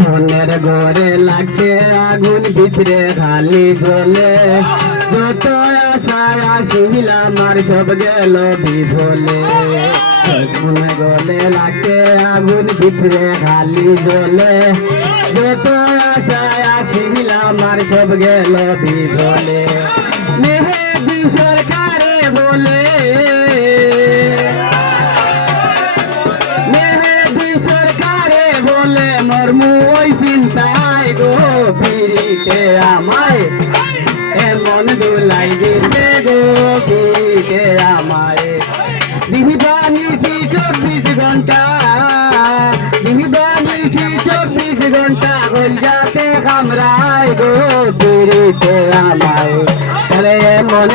মনের ঘরে লাগছে আগুন ভিতরে খালি জ্বলে যত আশায় আসিলাম আর সব গেল বিফলে মনে গলে লাগছে আগুন ভিতরে খালি জ্বলে যত আশায় আসিলাম আর সব গেল বিফলে মেহেদি সরকারে বলে মরমু ওই চিন্তায় গো ফিরিতে আমায় এমন দোলাই দিতে গো ফিরিতে আমায় দিবানিছি 24 ঘন্টা দিবানিছি 24 ঘন্টা হল যাতে কামরায় গো ফিরিতে আমায় এমন